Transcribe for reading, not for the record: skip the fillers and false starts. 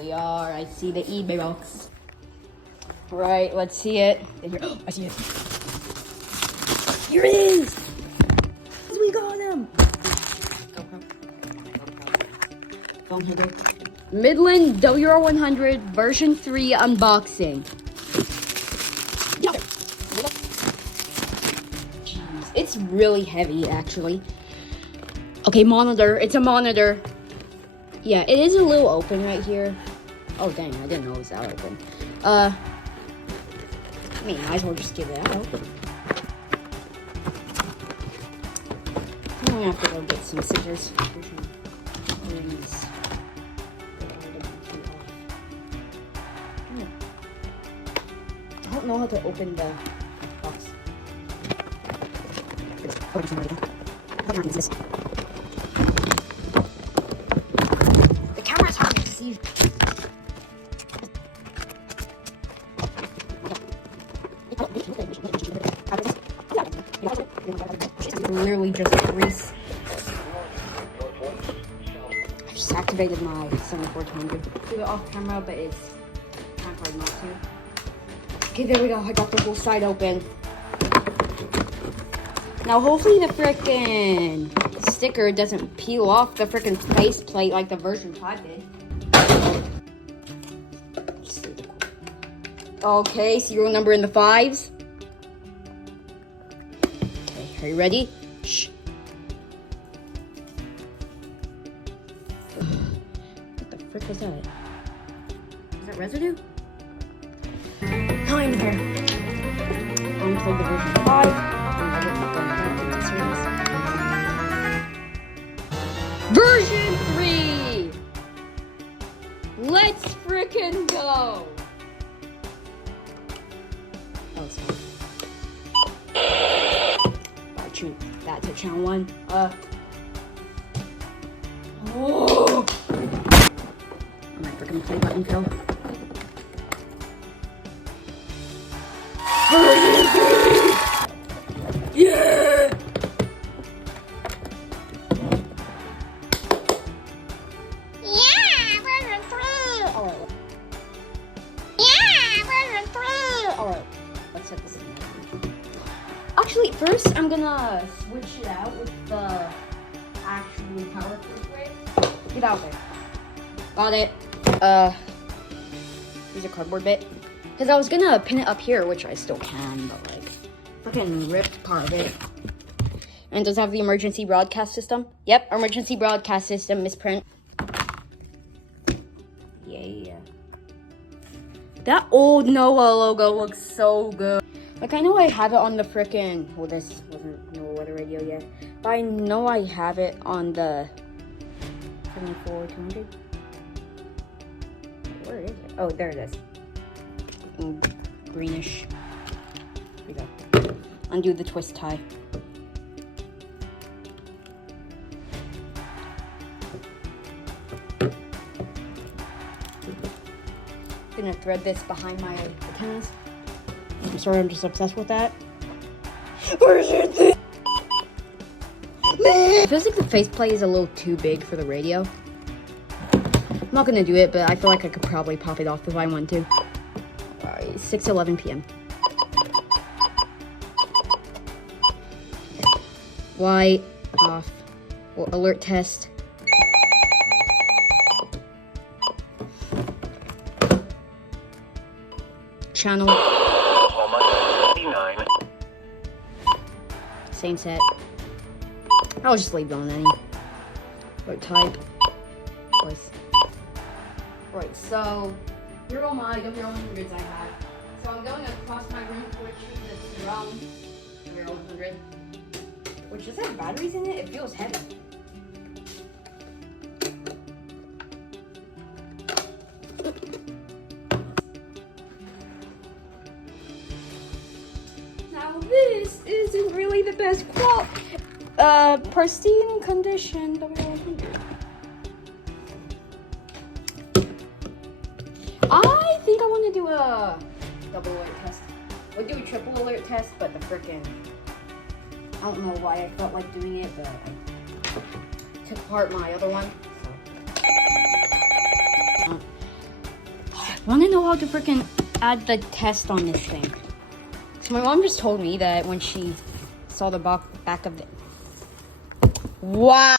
We are. I see the eBay box. All right, let's see it. Oh, I see it. Here it is. We got him. Phone handle. Midland WR100 version 3 unboxing. Jeez, it's really heavy, actually. Okay, monitor. It's a monitor. Yeah, it is a little open right here. Oh, dang, I didn't know it was that open. I mean, might as well just get it out. I'm gonna have to go get some scissors. Please. I don't know how to open the box. The camera's hard to see. Literally just grease. I just activated my 7400. Do it off camera, but it's kind of hard not to. Okay, there we go. I got the whole side open. Now, hopefully the frickin' sticker doesn't peel off the frickin' faceplate like the version 5 did. Okay, serial number in the 5s. Okay, are you ready? Shh. What the frick was that? Is that residue? Time here. Unplug the version 5. Version 3! Let's frickin' go! Oh, it's fine. That to channel 1. Oh! My frickin' play button fell. Version 3! Yeah! Actually, first I'm gonna switch it out with the actual power cord. Get out there. Got it. Here's a cardboard bit. Because I was gonna pin it up here, which I still can, but like, fucking ripped part of it. And does have the emergency broadcast system. Yep, emergency broadcast system misprint. Yeah. That old NOAA logo looks so good. Like, I know I have it on the frickin'... Well, this wasn't NOAA weather radio yet. But I know I have it on the 74-200. Where is it? Oh, there it is. Greenish. Here we go. Undo the twist tie. Gonna thread this behind my antennas. I'm sorry, I'm just obsessed with that. Version 3! It feels like the faceplate is a little too big for the radio. I'm not gonna do it, but I feel like I could probably pop it off if I want to. Alright, 6:11 p.m. Light off. Well, alert test. Channel. Same set. I'll just leave it on any. Alert type. Voice. Right, so here are all my WR100s I have. So I'm going across my room to the drum WR100, which does have batteries in it. It feels heavy. Now this isn't really the best pristine condition WR100. I think I want to do a double alert test. We'll do a triple alert test, but the frickin'... I don't know why I felt like doing it, but I took apart my other one. So. want to know how to freaking add the test on this thing. So my mom just told me that when she saw the back of the... Wow!